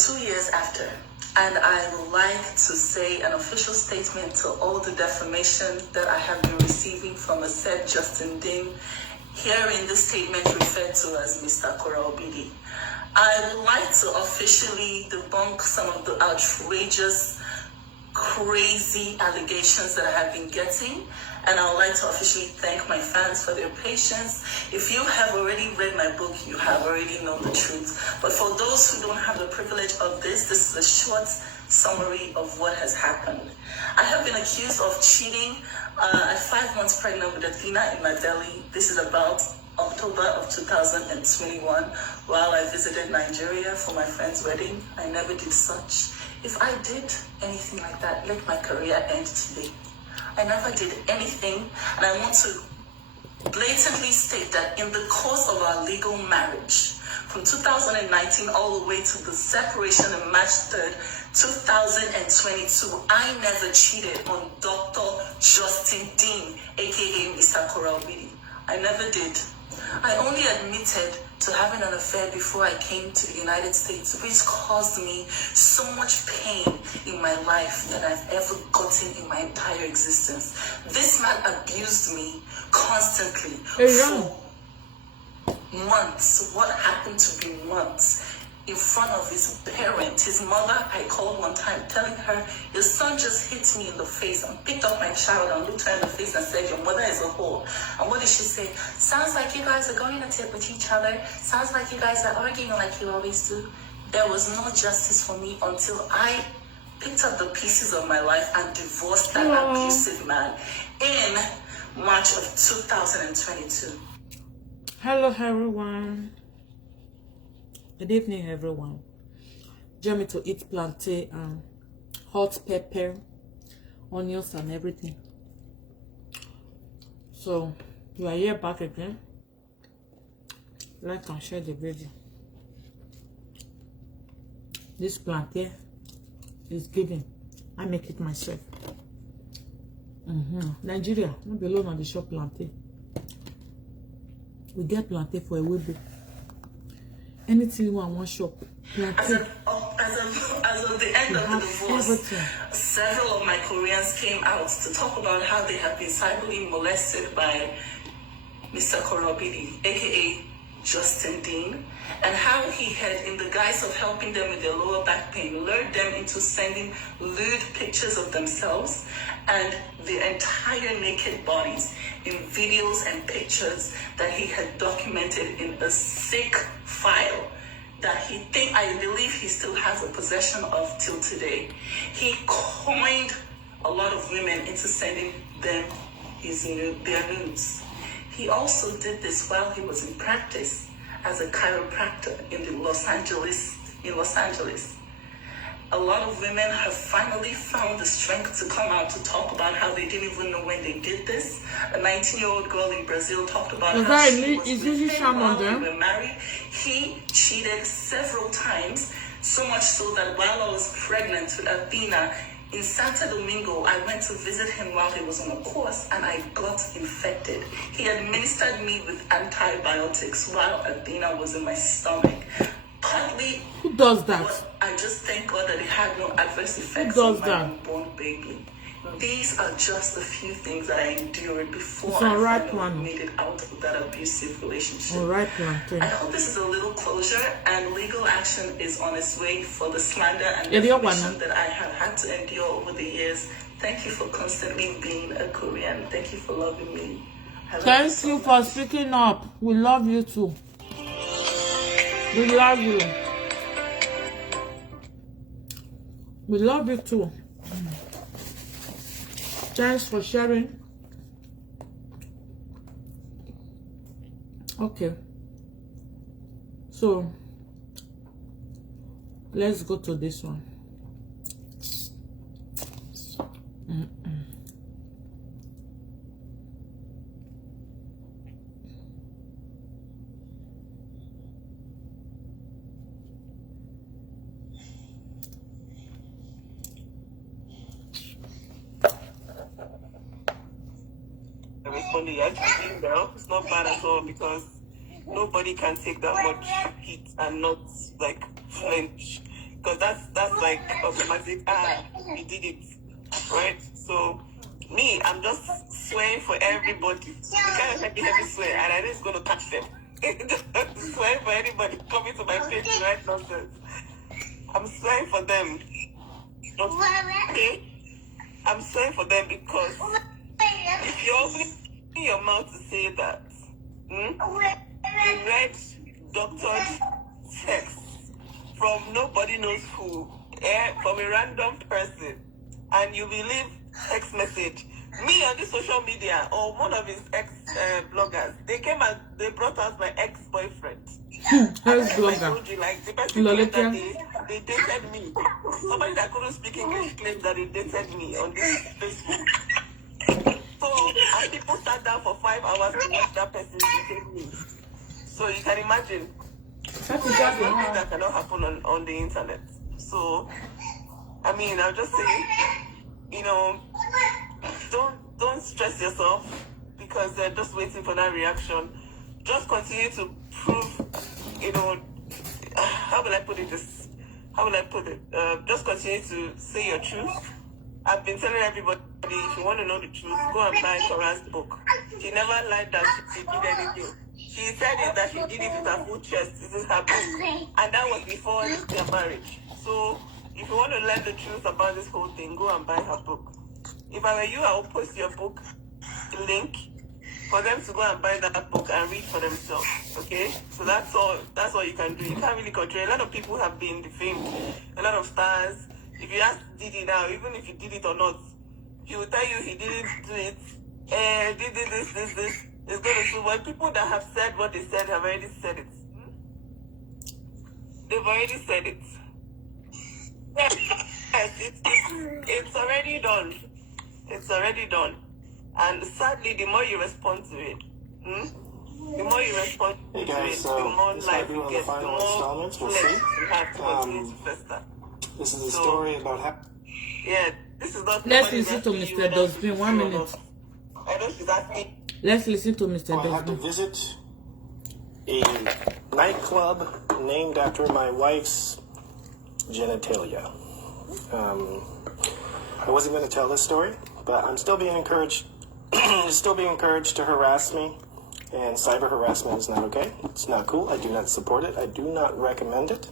2 years after, and I would like to say an official statement to all the defamation that I have been receiving from a said Justin Dean, here in this statement referred to as Mr. Korra Obidi. I would like to officially debunk some of the outrageous, crazy allegations that I have been getting, and I would like to officially thank my fans for their patience. If you have already read my book, you have already known the truth. But for those who don't have the privilege of this is a short summary of what has happened. I have been accused of cheating at 5 months pregnant with Athena in my belly. This is about October of 2021, while I visited Nigeria for my friend's wedding. I never did such. If I did anything like that, let my career end today. I never did anything, and I want to blatantly state that in the course of our legal marriage, from 2019 all the way to the separation on March 3rd, 2022, I never cheated on Dr. Justin Dean, aka Mr. Korra Obidi. I never did. I only admitted to having an affair before I came to the United States, which caused me so much pain in my life that I've ever gotten in my entire existence. This man abused me constantly for months. What happened to be months? In front of his parents, his mother. I called one time telling her, your son just hit me in the face, and picked up my child and looked her in the face and said, your mother is a whore. And what did she say? Sounds like you guys are going at it with each other. Sounds like you guys are arguing like you always do. There was no justice for me until I picked up the pieces of my life and divorced that abusive man in March of 2022. Hello everyone. Good evening everyone. Join me to eat plantain and hot pepper, onions and everything. So we are here back again. Like and share the video. This plantain is giving. I make it myself. Nigeria, not below on the shop plantain. We get plantain for a week. Anything you want, one shop. As of the end of the divorce, several of my Koreans came out to talk about how they have been cyberly molested by Mr. Korra Obidi, aka Justin Dean, and how he had, in the guise of helping them with their lower back pain, lured them into sending lewd pictures of themselves and their entire naked bodies in videos and pictures that he had documented in a sick file that I believe he still has a possession of till today. He coined a lot of women into sending them their nudes. He also did this while he was in practice as a chiropractor in Los Angeles. A lot of women have finally found the strength to come out to talk about how they didn't even know when they did this. A 19-year-old girl in Brazil talked about how she was with him while they were married. He cheated several times, so much so that while I was pregnant with Athena, in Santo Domingo, I went to visit him while he was on a course, and I got infected. He administered me with antibiotics while Athena was in my stomach. Partly, who does that? I just thank God that it had no adverse effects on my unborn baby. These are just a few things that I endured before I finally made it out of that abusive relationship. I hope this is a little closure, and legal action is on its way for the slander and defamation that I have had to endure over the years. Thank you for constantly being a Korean. Thank you for loving me. Thank you for speaking up. We love you too. We love you. We love you too. Thanks for sharing. Okay. So let's go to this one. Now it's not bad at all, because nobody can take that much heat and not like flinch, because that's like automatic. We did it, right? So me, I'm just swearing for everybody. The kind of heavy swear, and I know it's gonna touch them. Just swearing for anybody coming to my face to write nonsense. I'm swearing for them. Okay? I'm swearing for them because if you're opening your mouth to say that, you read doctored text from nobody knows who, from a random person, and you believe text message. Me on the social media or one of his ex-bloggers, they came and they brought out my ex-boyfriend. I told you, like, the person claimed that they dated me. Somebody that couldn't speak English claimed that they dated me on this Facebook. So, and people sat down for 5 hours to watch that person date me. So you can imagine, something that cannot happen on the internet. So, I mean, I'll just say, don't stress yourself because they're just waiting for that reaction. Just continue to prove, how will I put it? Just continue to say your truth. I've been telling everybody, if you want to know the truth, go and buy Korra's book. She never lied that she did anything. She said it that she did it with her full chest. This is her book. And that was before their marriage. So, if you want to learn the truth about this whole thing, go and buy her book. If I were you, I would post your book link for them to go and buy that book and read for themselves. Okay? So that's all you can do. You can't really control. A lot of people have been defamed. A lot of stars. If you ask Didi now, even if he did it or not, he will tell you he didn't do it. Did this. It's going to sue. But people that have said what they said have already said it. They've already said it. Yes, it's already done. It's already done. And sadly, the more you respond to it, the more you respond to it, the more life you get, the more flesh you have to continue to fester. This is a story about how... Yeah, this is not... Let's listen to Mr. Dosbin. 1 minute. I know she's asking. Let's listen to Mr. I had to Dosbin. visit a nightclub named after my wife's genitalia. I wasn't going to tell this story, but I'm still being encouraged to harass me, and cyber harassment is not okay. It's not cool. I do not support it. I do not recommend it,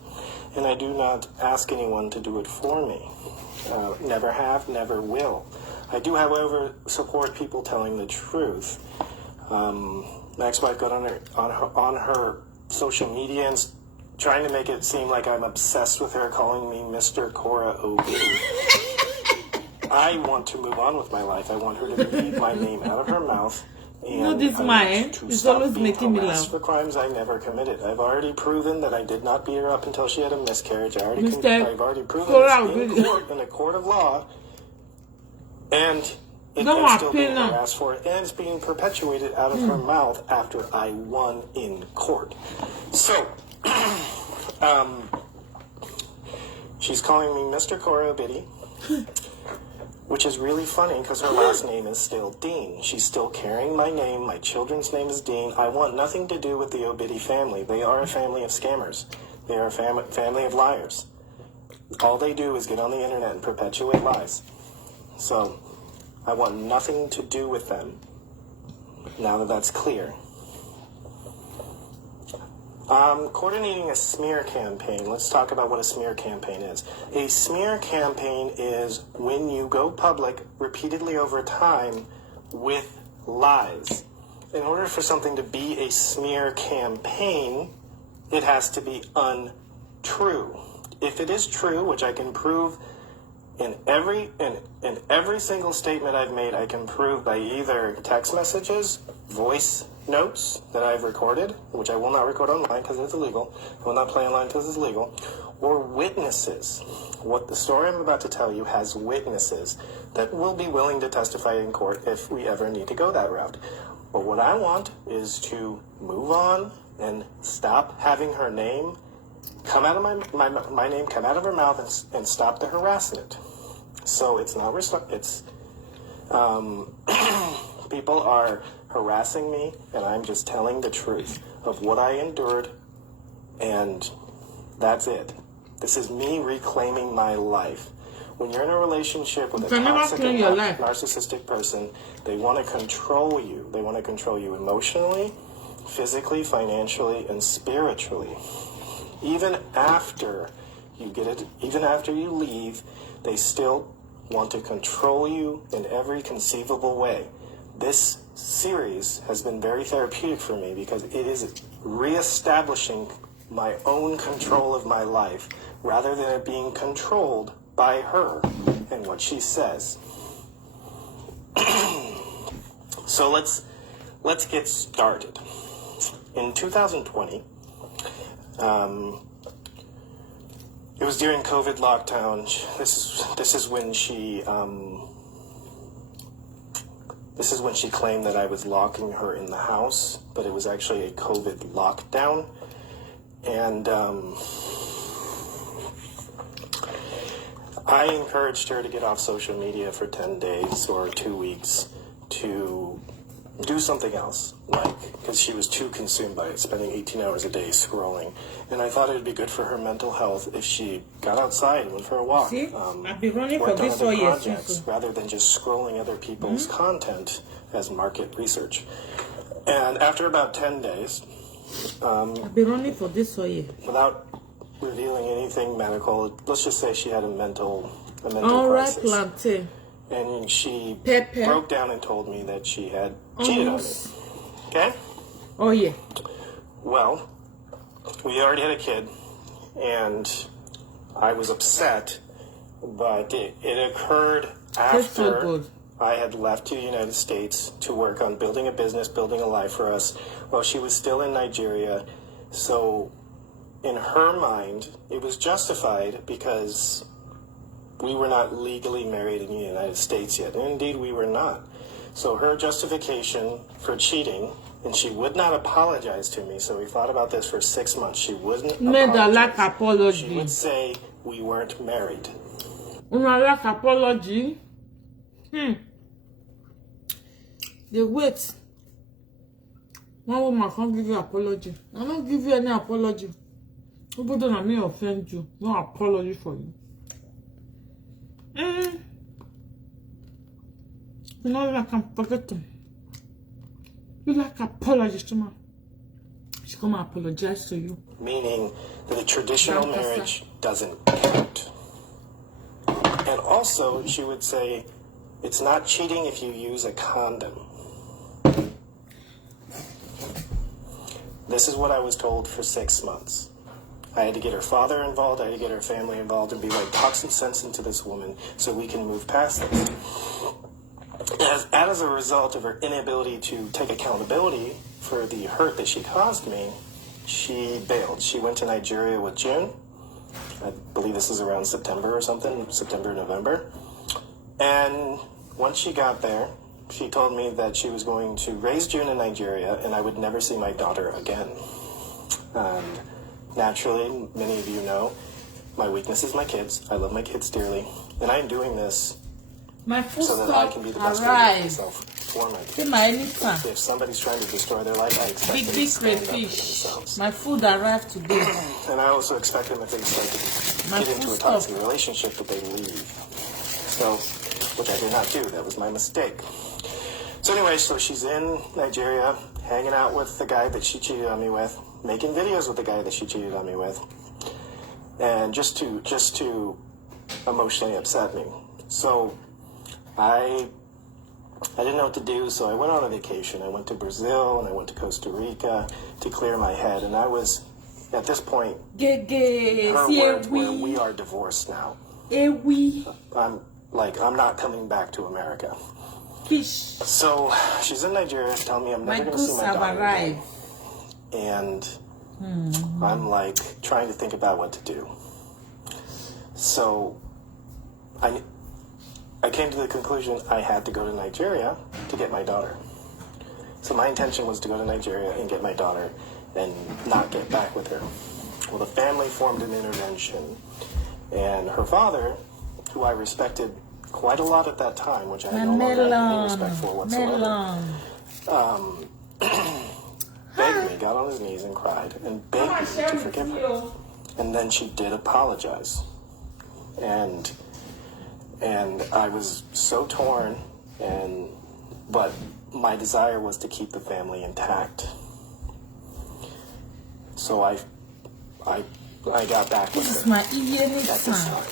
and I do not ask anyone to do it for me. Never have, never will. I do, however, support people telling the truth. My ex-wife got on her social media and trying to make it seem like I'm obsessed with her, calling me Mr. Korra Obidi. I want to move on with my life. I want her to leave my name out of her mouth. And this man is always making me laugh. For crimes I never committed. I've already proven that I did not beat her up until she had a miscarriage. I've already proven this in court, in a court of law, and I'm still being harassed for it, and it's being perpetuated out of her mouth after I won in court. So, she's calling me Mr. Korra Obidi. Which is really funny because her last name is still Dean. She's still carrying my name. My children's name is Dean. I want nothing to do with the Obidi family. They are a family of scammers. They are a family of liars. All they do is get on the internet and perpetuate lies. So, I want nothing to do with them. Now that that's clear. Coordinating a smear campaign. Let's talk about what a smear campaign is. A smear campaign is when you go public repeatedly over time with lies. In order for something to be a smear campaign, it has to be untrue. If it is true, which I can prove in every single statement I've made, I can prove by either text messages, voice notes that I've recorded, which I will not record online because it's illegal. I will not play online because it's illegal. Or witnesses. What the story I'm about to tell you has witnesses that will be willing to testify in court if we ever need to go that route. But what I want is to move on and stop having her name come out of my name come out of her mouth and stop the harassment. So it's not people are harassing me, and I'm just telling the truth of what I endured, and that's it. This is me reclaiming my life. When you're in a relationship with a can never toxic claim and your life. narcissistic person, they want to control you. They want to control you emotionally, physically, financially, and spiritually. Even after you get it, even after you leave, they still want to control you in every conceivable way. This series has been very therapeutic for me because it is reestablishing my own control of my life rather than it being controlled by her and what she says. So let's get started. In 2020, it was during COVID lockdown. This is when she claimed that I was locking her in the house, but it was actually a COVID lockdown. And I encouraged her to get off social media for 10 days or 2 weeks to do something else, because she was too consumed by it, spending 18 hours a day scrolling. And I thought it would be good for her mental health if she got outside and went for a walk. See, I've been running for worked on this other for years. projects rather than just scrolling other people's content as market research. And after about 10 days, I've been running for this for years. without revealing anything medical, let's just say she had a mental All right, crisis. plantain. And she Pepper. broke down and told me that she had cheated on me. Okay? Oh yeah. Well, we already had a kid, and I was upset, but it occurred Tastes so after good. I had left the United States to work on building a business, building a life for us, while she was still in Nigeria. So in her mind, it was justified because we were not legally married in the United States yet. And indeed, we were not. So her justification for cheating, and she would not apologize to me, so we thought about this for 6 months. She wouldn't Made a like apologize. apology. She would say we weren't married. Una like apology. They wait. One woman can't give you apology. I don't give you any apology. Nobody na me offend you. No apology for you. You know, like I'm forgetting. You like apologies to me. She come and apologize to you. Meaning that a traditional marriage doesn't count. And also, she would say, it's not cheating if you use a condom. This is what I was told for 6 months. I had to get her father involved, I had to get her family involved, and be like, talk some sense into this woman so we can move past this. As a result of her inability to take accountability for the hurt that she caused me, she bailed. She went to Nigeria with June. I believe this is around September or something, September, November. And once she got there, she told me that she was going to raise June in Nigeria and I would never see my daughter again. And naturally, many of you know, my weakness is my kids. I love my kids dearly. And I'm doing this My food so that I can be the best version of arrived. myself for my See kids. my anytime. If somebody's trying to destroy their life, I expect them to Big stand up for crayfish. themselves. My food arrived today. And I also expect them, if they decide to My get into a food toxic stuff. relationship, that they leave. So, which I did not do. That was my mistake. So anyway, so she's in Nigeria, hanging out with the guy that she cheated on me with, making videos with the guy that she cheated on me with, and just to emotionally upset me. So I didn't know what to do, so I went on a vacation. I went to Brazil and I went to Costa Rica to clear my head, and I was, at this point, her words were, we are divorced now. I'm not coming back to America. Fish. So she's in Nigeria, telling me I'm My never going to see goods my have daughter arrived. again. And I'm like trying to think about what to do. So I came to the conclusion I had to go to Nigeria to get my daughter. So my intention was to go to Nigeria and get my daughter and not get back with her. Well, the family formed an intervention, and her father, who I respected quite a lot at that time, which I no longer have any respect for whatsoever, begged me, got on his knees and cried, and begged me to forgive her. And then she did apologize. And I was so torn, but my desire was to keep the family intact. So I got back with her. This is my evening at this time. time.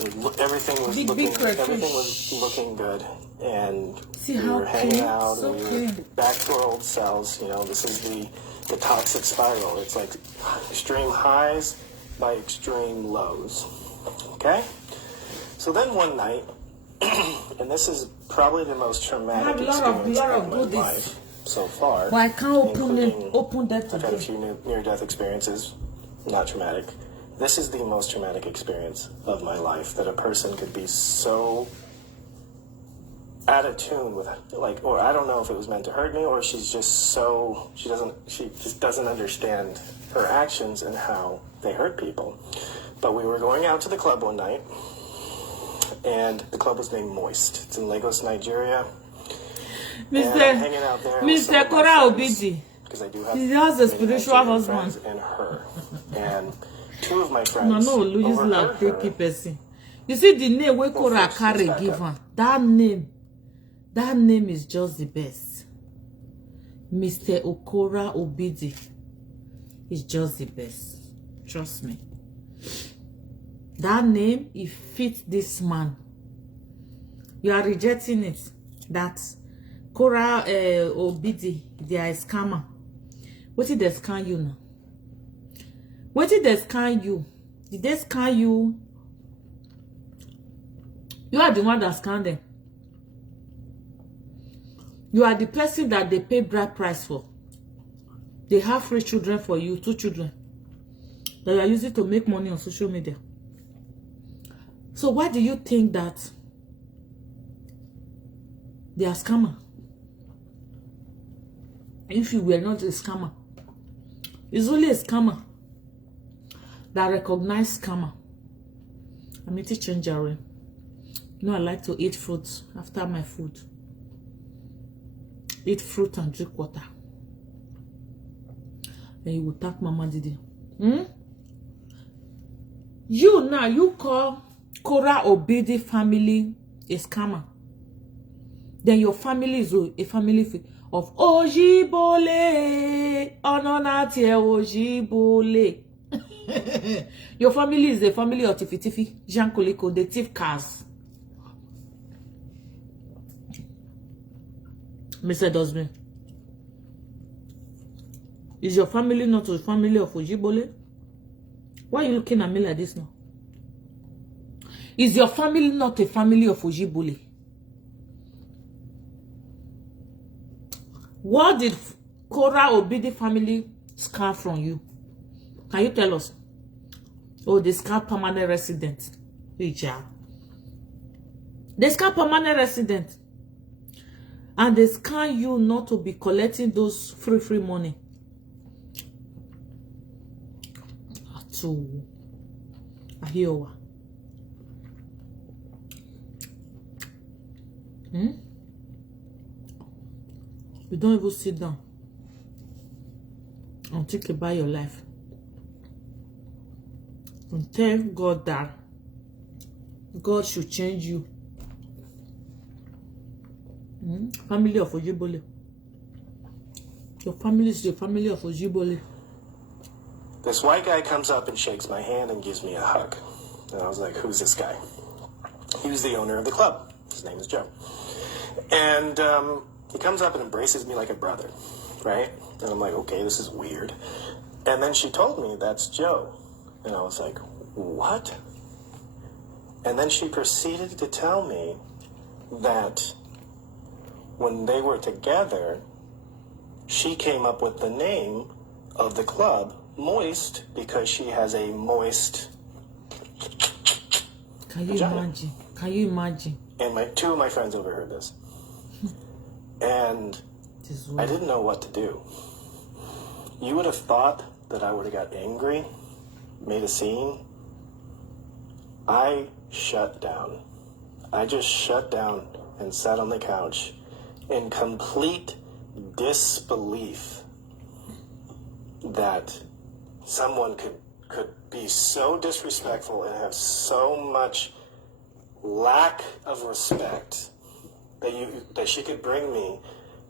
And everything was looking good. And See we how were hanging clean? out, So and we clean. were back to our old selves. You know, this is the toxic spiral. It's like extreme highs by extreme lows. Okay? So then one night, and this is probably the most traumatic experience of my life so far. But I can't open that I've had a today. few near-death experiences, not traumatic. This is the most traumatic experience of my life, that a person could be so out of tune with, like, or I don't know if it was meant to hurt me, or she's just so, she just doesn't understand her actions and how they hurt people. But we were going out to the club one night, and the club was named Moist. It's in Lagos, Nigeria. And I'm hanging out there with some Mr. of my Korra friends, Obidi. because I do have He has a many spiritual Nigerian husband. friends and her. And two of my No, friends use overheard like her. tricky person. You see the name we Korra first, carry let's back give up. her. That name is just the best. Mr. Okora Obidi is just the best. Trust me. That name, it fits this man. You are rejecting it. That Korra Obidi, they are a scammer. What did they scam you now? What did they scam you? Did they scam you? You are the one that scammed them. You are the person that they pay bride price for. They have 3 children for you, 2 children, that you are using to make money on social media. So why do you think that they are scammer? If you were not a scammer, it's only a scammer that recognize scammer. I'm eating ginger. You know, I like to eat fruit after my food. Eat fruit and drink water. And you will thank Mama Didi. You now, you call Korra Obidi family a scammer. Then your family is a family of Ojibole. Ononati Ojibole. Your family is a family of Tifi, Jean Koliko, the thief cars. Mr. Dosman, is your family not a family of Ojibole? Why are you looking at me like this now? Is your family not a family of Ojibole? What did Korra Obidi family scam from you? Can you tell us? Oh, they scam permanent resident. They scam permanent resident. And they scam you not to be collecting those free money. To Ahiowa. You don't even sit down and think about your life. And tell God that God should change you. Family of Ojibole. Your family is the family of Ojibole. This white guy comes up and shakes my hand and gives me a hug. And I was like, who's this guy? He was the owner of the club. His name is Joe. And he comes up and embraces me like a brother, right? And I'm like, okay, this is weird. And then she told me, that's Joe. And I was like, what? And then she proceeded to tell me that when they were together, she came up with the name of the club, Moist, because she has a moist Can you vagina. imagine? Can you imagine? And two of my friends overheard this. And I didn't know what to do. You would have thought that I would have got angry, made a scene. I shut down. I just shut down and sat on the couch in complete disbelief that someone could be so disrespectful and have so much lack of respect that she could bring me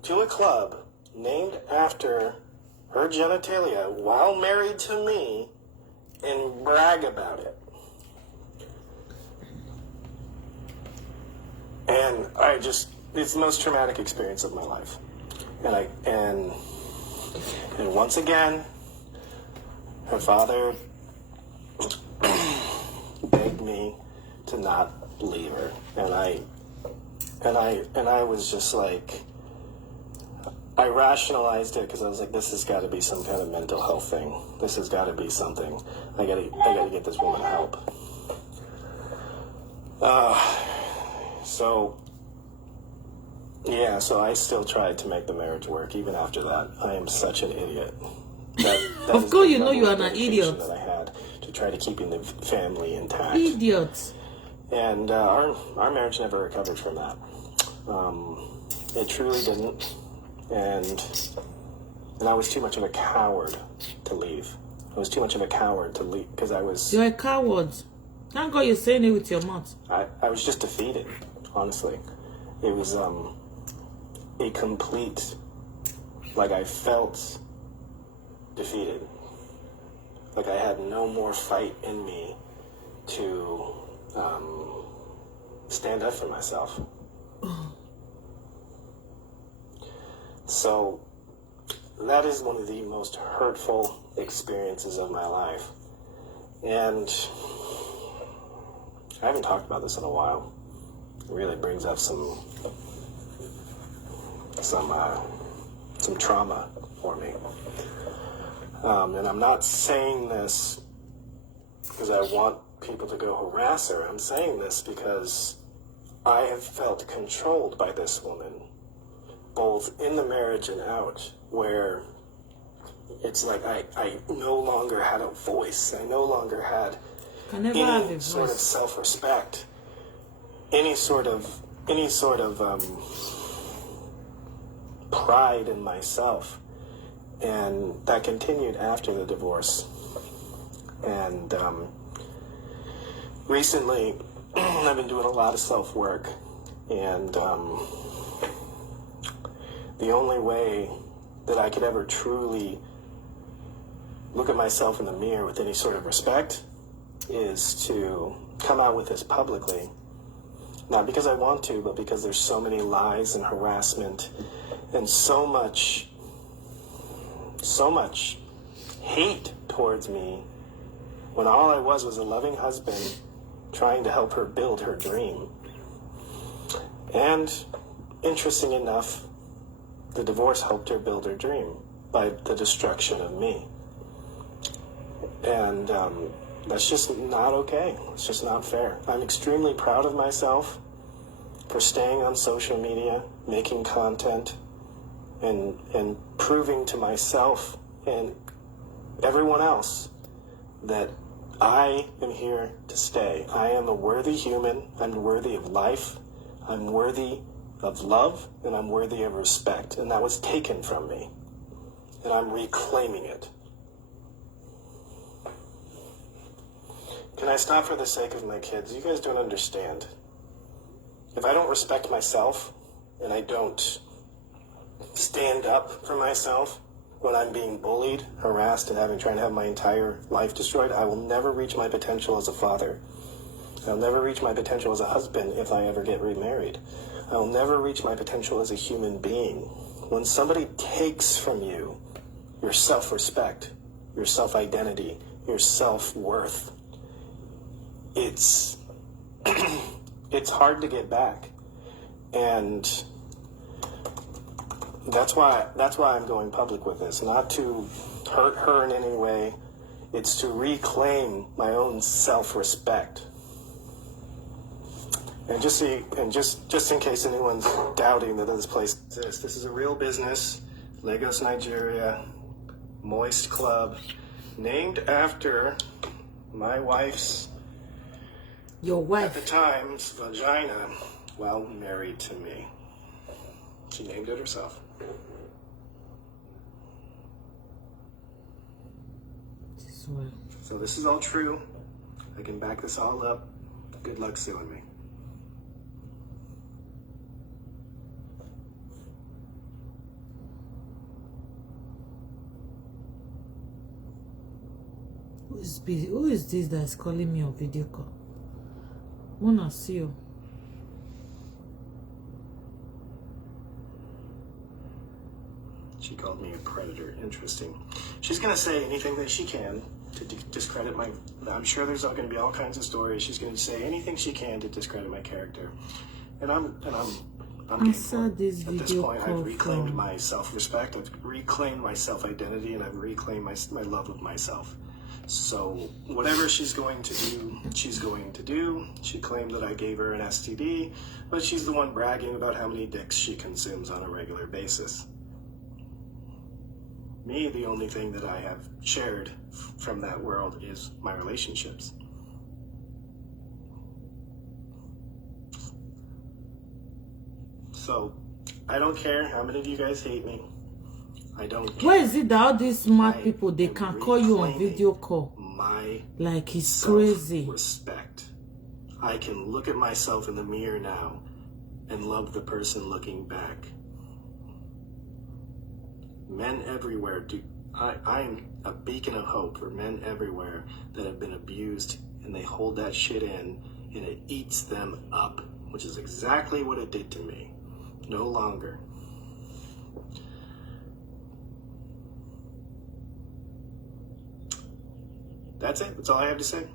to a club named after her genitalia while married to me and brag about it. And it's the most traumatic experience of my life. And once again, her father begged me to not leave her. And I was just like, I rationalized it because I was like, this has got to be some kind of mental health thing. This has got to be something. I gotta get this woman help. So I still tried to make the marriage work even after that. I am such an idiot. That of course, you know you are an idiot. That I had to try to keep the family intact. Idiot. And our marriage never recovered from that. It truly didn't. And I was too much of a coward to leave. I was too much of a coward to leave because I was... You're a coward. Thank God you're saying it with your mouth. I was just defeated, honestly. It was a complete... Like, I felt defeated. Like, I had no more fight in me to stand up for myself. So, that is one of the most hurtful experiences of my life. And I haven't talked about this in a while. It really brings up some trauma for me. And I'm not saying this because I want people to go harass her. I'm saying this because I have felt controlled by this woman, both in the marriage and out, where it's like I no longer had a voice. I no longer had any sort of self-respect, any sort of pride in myself. And that continued after the divorce. And recently, I've been doing a lot of self-work. And the only way that I could ever truly look at myself in the mirror with any sort of respect is to come out with this publicly. Not because I want to, but because there's so many lies and harassment and so much hate towards me when all I was a loving husband trying to help her build her dream. And interesting enough, the divorce helped her build her dream by the destruction of me. And that's just not okay. It's just not fair. I'm extremely proud of myself for staying on social media, making content, and proving to myself and everyone else that I am here to stay. I am a worthy human. I'm worthy of life. I'm worthy of love, and I'm worthy of respect. And that was taken from me. And I'm reclaiming it. Can I stop for the sake of my kids? You guys don't understand. If I don't respect myself, and I don't stand up for myself when I'm being bullied, harassed, and trying to have my entire life destroyed, I will never reach my potential as a father. I'll never reach my potential as a husband if I ever get remarried. I'll never reach my potential as a human being. When somebody takes from you your self-respect, your self-identity, your self-worth, it's hard to get back. And that's why I'm going public with this, not to hurt her in any way. It's to reclaim my own self-respect. And just in case anyone's doubting that this place exists, this is a real business, Lagos, Nigeria, Moist Club, named after my wife's, your wife, at the time's vagina, while married to me. She named it herself. is well. So this is all true. I can back this all up. Good luck suing me. Who is this that is calling me on video call? Wanna see you? She called me a predator. Interesting. She's going to say anything that she can to discredit my... I'm sure there's going to be all kinds of stories. She's going to say anything she can to discredit my character. And I'm I saw this at this video point, call I've reclaimed from... my self-respect. I've reclaimed my self-identity, and I've reclaimed my love of myself. So whatever she's going to do, she's going to do. She claimed that I gave her an STD, but she's the one bragging about how many dicks she consumes on a regular basis. Me, the only thing that I have shared from that world is my relationships. So, I don't care how many of you guys hate me. I don't care. Where is it that all these smart people, they can call you on video call? Like it's crazy. Respect. I can look at myself in the mirror now and love the person looking back. Men everywhere do. I'm a beacon of hope for men everywhere that have been abused, and they hold that shit in, and it eats them up, which is exactly what it did to me. No longer. That's it. That's all I have to say.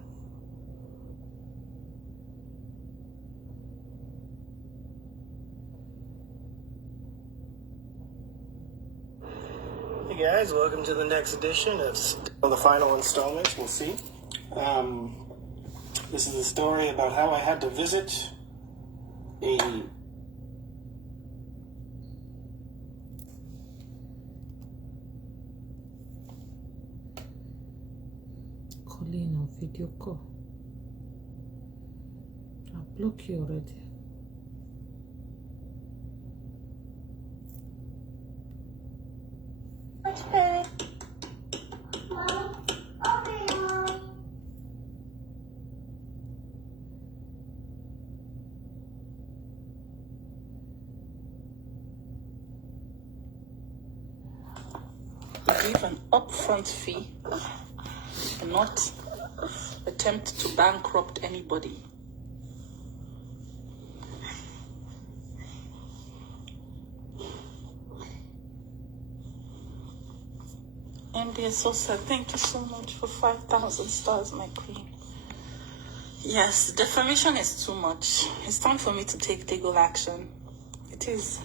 Hey guys, welcome to the next edition of the final installment. We'll see. This is a story about how I had to visit a calling on video call. I'll block you already. Give an upfront fee and not attempt to bankrupt anybody. MD Sosa, thank you so much for 5,000 stars, my queen. Yes, defamation is too much. It's time for me to take legal action. It is.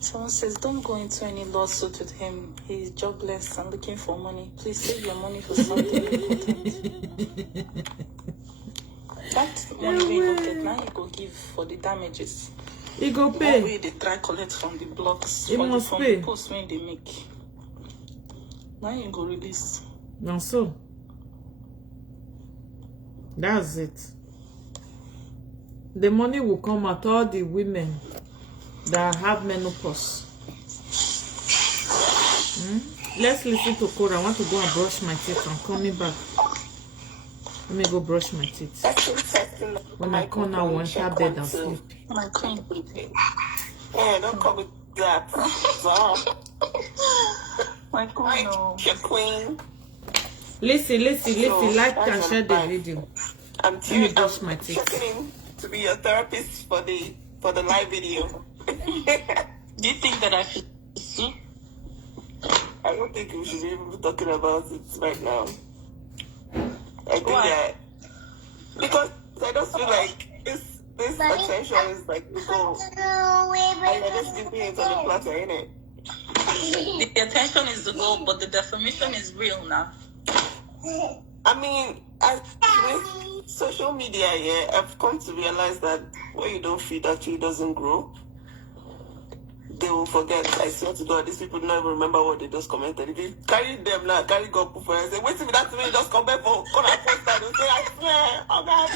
Someone says, don't go into any lawsuit with him. He's jobless and looking for money. Please save your money for something important. That money we go get now, you go give for the damages. He go The pay. way they try collect from the blocks, He from must the pay. post when they make. Now you go release. Now so. That's it. The money will come at all the women that have menopause. Let's listen to Korra. I want to go and brush my teeth. I'm coming back. Let me go brush my teeth. When I come now, I want to bed and sleep. My queen. Yeah, don't come with that. My queen. No. Your queen. Listen. Like and that's share the fine. video. I'm Let me brush my teeth. checking in to be your therapist for the live video. Do you think that I should sue? I don't think we should even be talking about it right now. I think Why? that because I just feel like this attention is like the goal. And you're just dipping into the platter, innit? The attention is the goal, but the defamation is real now. I mean, with social media, yeah, I've come to realize that what you don't feed actually doesn't grow. They will forget. I swear to God, these people don't even remember what they just commented. If you carry them now, carry God for and say, wait till that to me, just comment for come and post that and say, I swear, oh God,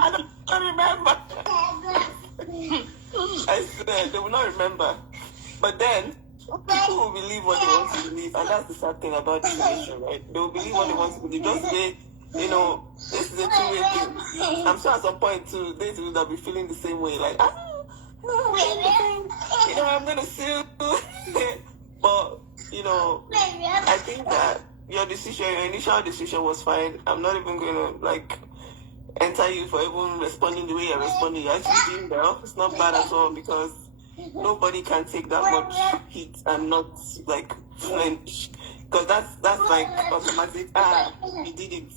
I don't remember. I swear, they will not remember. But then, people will believe what they want to believe, and that's the sad thing about this nation, right? They will believe what they want to believe. Just say, you know, this is a two-way thing. I'm sure at some point too, they will be feeling the same way, like, you know, I'm gonna sue. But you know, I think that your initial decision was fine. I'm not even gonna like enter you for even responding the way you're responding. You're actually doing well. It's not bad at all because nobody can take that much heat and not like flinch. Because that's like automatic. We did it,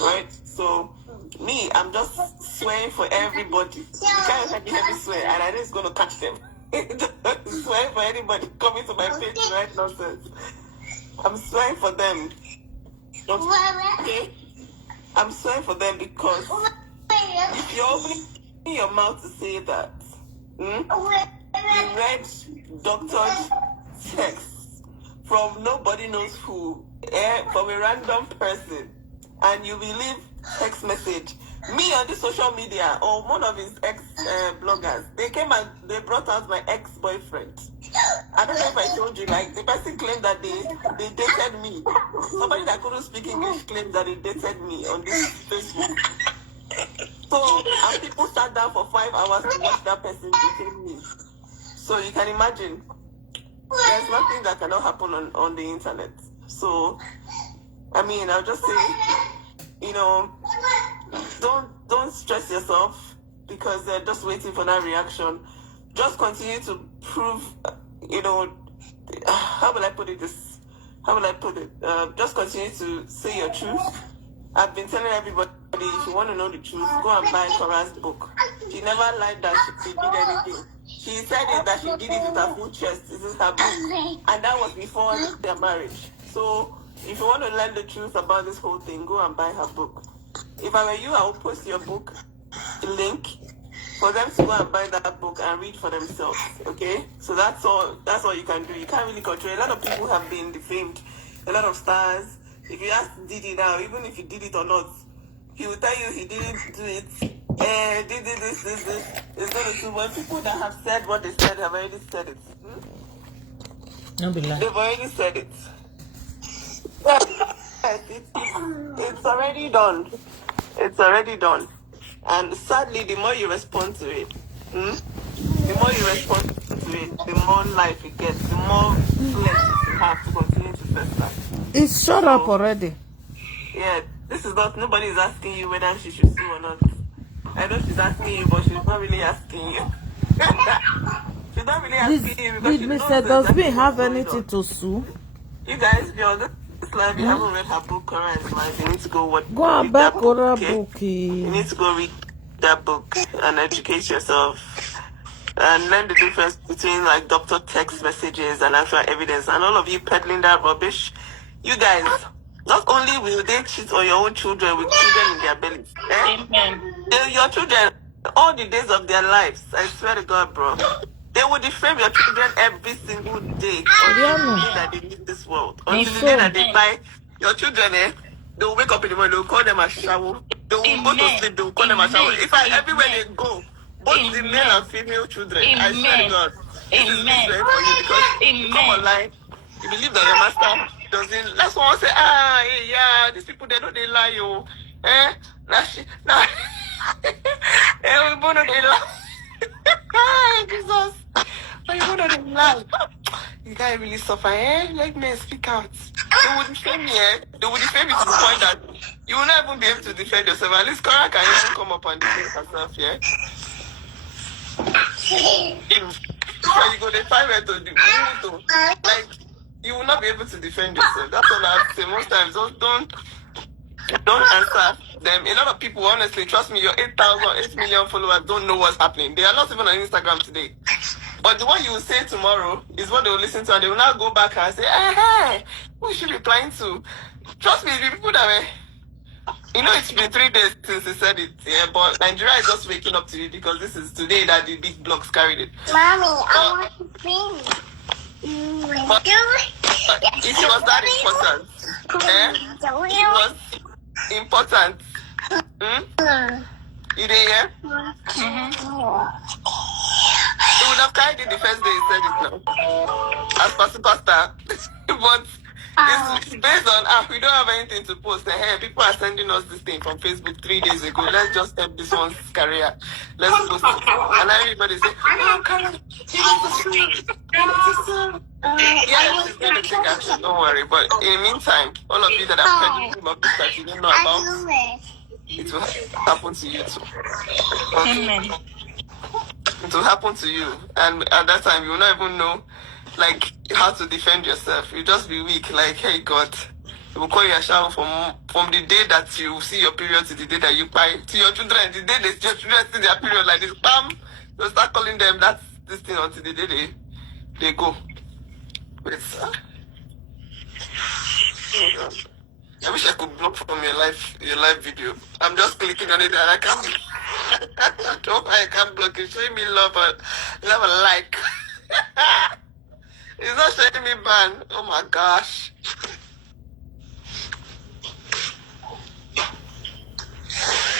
right? So me, I'm just swearing for everybody. You can't let me hear me swear, and I know it's gonna catch them. Swearing for anybody coming to my page to write nonsense. I'm swearing for them. Okay? I'm swearing for them because if you're opening your mouth to say that, you read doctored text from nobody knows who, from a random person, and you believe text message. Me on the social media or one of his ex-bloggers, they came and they brought out my ex-boyfriend. I don't know if I told you, like, the person claimed that they dated me. Somebody that couldn't speak English claimed that they dated me on this Facebook. So, and people sat down for 5 hours to watch that person dating me. So, you can imagine, there's nothing that cannot happen on the internet. So, I mean, I'll just say, you know, don't stress yourself because they're just waiting for that reaction. Just continue to prove, you know, how will I put it? Just continue to say your truth. I've been telling everybody, if you want to know the truth, go and buy Korra's book. She never lied that she did anything. She said it that she did it with her full chest. This is her book. And that was before their marriage. So, if you want to learn the truth about this whole thing, go and buy her book. If I were you, I would post your book link for them to go and buy that book and read for themselves. Okay? So that's all you can do. You can't really control. A lot of people have been defamed. A lot of stars. If you ask Diddy now, even if he did it or not, he will tell you he didn't do it. Did this. It's not the truth. When people that have said what they said have already said it. Don't be lying. They've already said it. It's already done. It's already done. And sadly, the more you respond to it, the more you respond to it, the more life it gets, the more flesh you have to continue to fester. It's shut up already. Yeah, this is not, nobody is asking you whether she should sue or not. I know she's asking you, but she's not really asking you. She's not really asking you because she knows does we have anything to sue? You guys, if you're on this live, you haven't read her book, Korra and Life, you need to go Go and buy Korra book. You need to go read that book and educate yourself and learn the difference between like doctor text messages and actual evidence. And all of you peddling that rubbish, you guys, not only will they cheat on your own children with children in their bellies, Amen. Your children, all the days of their lives, I swear to God, bro, they will defame your children every single day until the day that they leave this world. Until the day that they buy your children, they will wake up in the morning, they will call them a shower. They will go to sleep, they will call them a shower. Everywhere they go, both the male and female children, I swear to God, this is very for you because you come online, you believe that your master doesn't. That's why I say, yeah, these people, they know they lie, yo. Everybody they lie. Jesus. But you know they lie. You can't really suffer, Let me speak out. They would defend me, They would defend me to the point that you will not even be able to defend yourself. At least Korra can even come up and defend herself, So you go to find where to do. Like, you will not be able to defend yourself. That's all I have to say. Most times, don't answer them. A lot of people, honestly, trust me, your 8 million followers don't know what's happening. They are not even on Instagram today. But the one you will say tomorrow is what they will listen to, and they will now go back and say, who is she replying to? Trust me, the people that were, it's been 3 days since he said it, but Nigeria is just waking up to it because this is today that the big blogs carried it. Mommy, I want to sing. But it was that important. It was important. You did hear? would have carried it the first day he said it now. As pastor. But it's based on we don't have anything to post. Hey, people are sending us this thing from Facebook 3 days ago. Let's just help this one's career. Let's post it. And everybody say, oh, Karen, yes, it's going to take action. Don't worry. But in the meantime, all of you that are pregnant about this that you don't know about, it will happen to you too. Amen. It will happen to you. And at that time, you will not even know like how to defend yourself. You just be weak, like, hey God, you will call your shower from the day that you see your period to the day that you buy to your children. The day your children see their period like this, bam, you start calling them that's this thing until the day they go. Wait, I wish I could block from your live video. I'm just clicking on it and I can't. I can't block it. Showing me love and like. It's not showing me ban. Oh my gosh.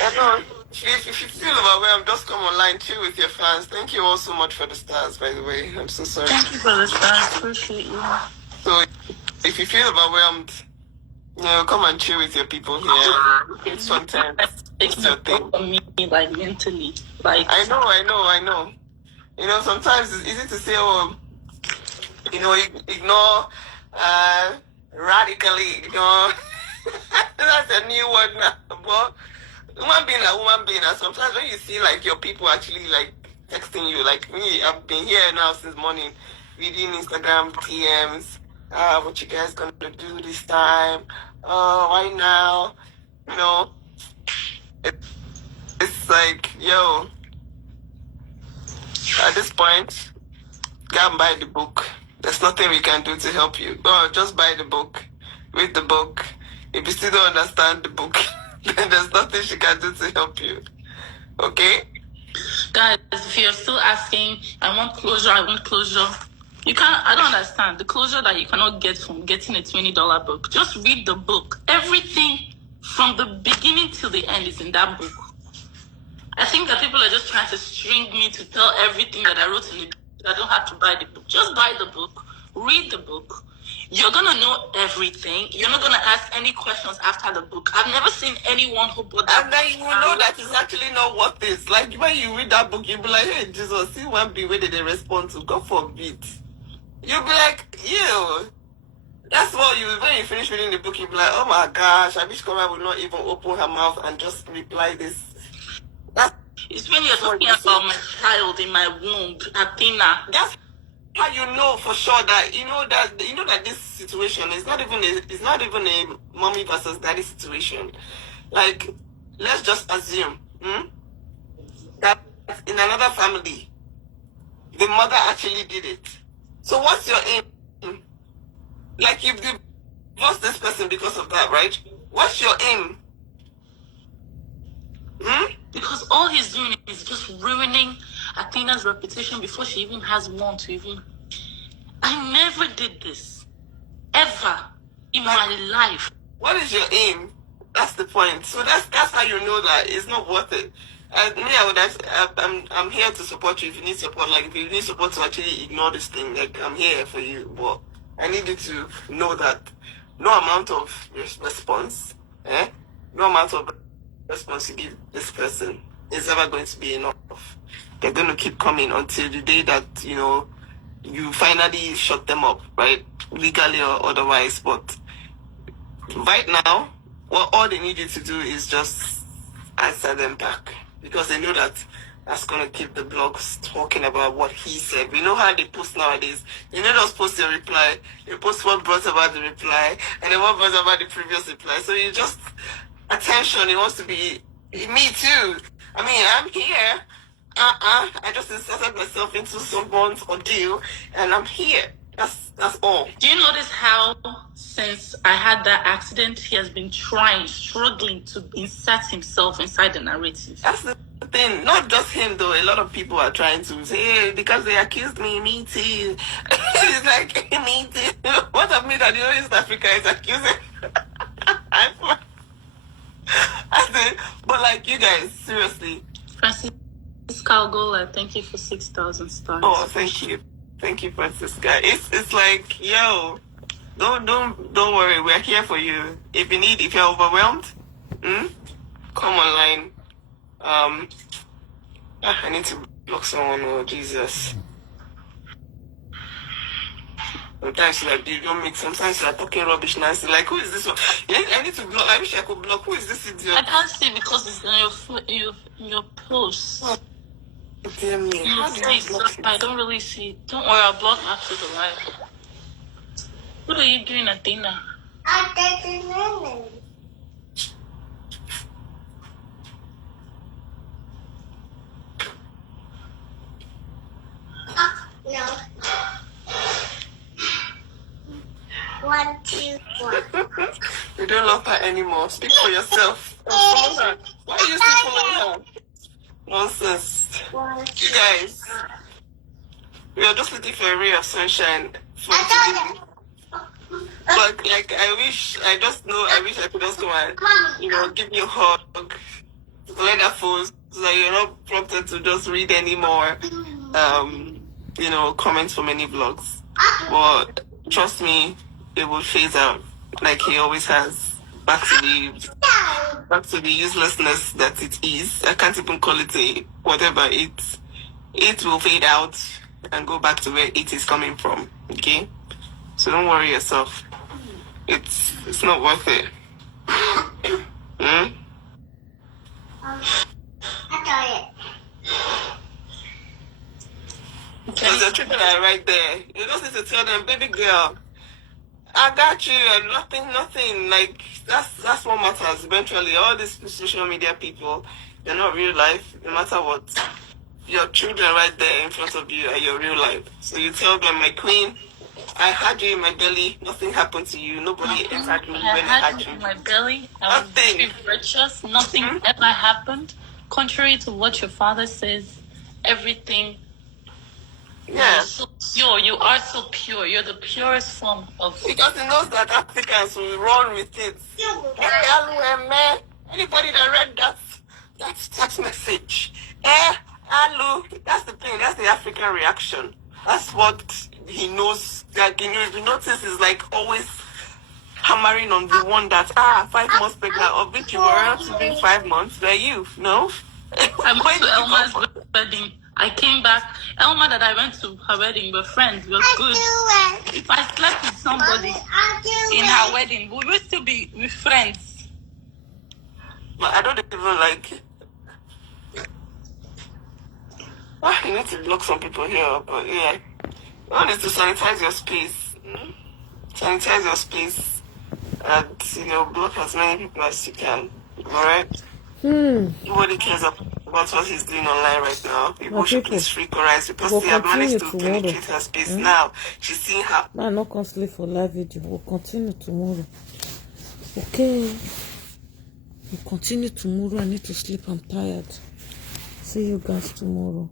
I know. If you feel overwhelmed, just come online, chill with your fans. Thank you all so much for the stars, by the way. I'm so sorry. Thank you for the stars. Appreciate you. So, if you feel overwhelmed, come and chill with your people here. It's sometimes it's your thing. For me, like mentally, like I know. Sometimes it's easy to say, ignore, radically ignore. That's a new word now. But human being, and sometimes when you see like your people actually like texting you, like me, I've been here now since morning, reading Instagram DMs. What you guys gonna do this time? Why now? It's like, yo, at this point, go and buy the book. There's nothing we can do to help you. Just buy the book. Read the book. If you still don't understand the book, then there's nothing she can do to help you. Okay? guys, if you're still asking, I want closure. You can't. I don't understand the closure that you cannot get from getting a $20 book. Just read the book. Everything from the beginning till the end is in that book. I think that people are just trying to string me to tell everything that I wrote in the book. I don't have to buy the book. Just buy the book. Read the book. You're going to know everything. You're not going to ask any questions after the book. I've never seen anyone who bought that book. And then you will know that it's actually not what it is. Like when you read that book, you'll be like, hey, Jesus, see one be where did they respond to? God forbid. You'll be like, ew. That's what when you finish reading the book, you'll be like, oh my gosh, I wish Korra would not even open her mouth and just reply this. It's when you're talking about my child in my womb, Athena. That's how you know for sure that that this situation is not even a mommy versus daddy situation. Like, let's just assume that in another family, the mother actually did it. So what's your aim? Like, you've divorced this person because of that, right? What's your aim? Because all he's doing is just ruining Athena's reputation before she even has one to even... I never did this. Ever. In my life. What is your aim? That's the point. So that's how you know that it's not worth it. And me, I'm here to support you if you need support. Like, if you need support to actually ignore this thing, like, I'm here for you. But I need you to know that no amount of response, no amount of response you give this person is ever going to be enough. They're going to keep coming until the day that, you finally shut them up, right? Legally or otherwise. But right now, all they need you to do is just answer them back. Because they know that that's going to keep the blogs talking about what he said. We know how they post nowadays. You know, just post a reply. They post one brought about the reply, and then one brought about the previous reply. So you just, attention, it wants to be, me too. I mean, I'm here. I just inserted myself into someone's ordeal, and I'm here. That's all. Do you notice how, since I had that accident, he has been struggling to insert himself inside the narrative? That's the thing. Not just him, though. A lot of people are trying to say, hey, because they accused me too. It's like, me too. What of me that East Africa is accusing? Francis, Calgola, thank you for 6,000 stars. Oh, thank you. Thank you, Francisca. It's like, yo, don't worry. We're here for you. If you're overwhelmed, come online. I need to block someone. Oh, Jesus. Sometimes like you don't make. Sometimes you're talking rubbish, Nancy. Like, who is this one? Yeah, I need to block. I wish I could block. Who is this idiot? I can't see because it's in your post. Oh, dear me. How do you block it? I don't really see. Don't worry, I'll block after the live. What are you doing, Athena? No. 1, 2, 1. You don't love her anymore. Speak for yourself. Follow her. Why are you still following her? Nonsense. You guys, we are just looking for a ray of sunshine for today. But like, I wish I could just go and, give you a hug, let her phone, so that you're not prompted to just read any more, comments from any vlogs. But trust me, it will phase out like he always has. Back to the uselessness that it is. I can't even call it whatever. It will fade out and go back to where it is coming from. Okay, so don't worry yourself. It's not worth it. I got it. Because your children are right there. You just need to tell them, baby girl, I got you, and nothing. Like, that's what matters. Eventually, all these social media people, they're not real life, no matter what. Your children right there in front of you are your real life. So you tell them, my queen, I had you in my belly. Nothing happened to you. Nobody entered me when I had you. In my belly. I was very virtuous. Nothing ever happened. Contrary to what your father says, everything. Yeah. You're so pure. You are so pure. You're the purest form of. Because he knows that Africans will run with it. Hey, Alu, man. Anybody that read that text message? Alu, that's the thing. That's the African reaction. That's what he knows. Like, if you notice, is like always hammering on the one that 5 months pregnant, of which you were to be 5 months. Were you? No. I went to Elma's wedding. I came back. Elma that I went to her wedding, we're friends. We're good. If I slept with somebody in her wedding, we will still be friends. But I don't even like. You need to block some people here, but yeah. One is to sanitize your space. Sanitize your space. And, block as many people as you can. Alright? Nobody cares about what he's doing online right now. People should please freakerize because they have managed to penetrate her space now. She's seeing her. I'm not going to sleep for live video. We'll continue tomorrow. Okay. We'll continue tomorrow. I need to sleep. I'm tired. See you guys tomorrow.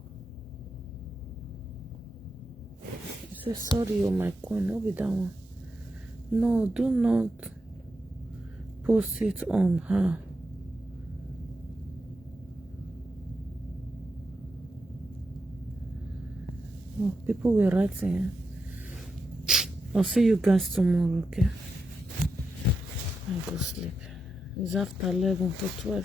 I say sorry, you're my queen. No, be that one. No, do not post it on her. Oh, people were writing. I'll see you guys tomorrow, okay? I go sleep. It's after 11 to 12.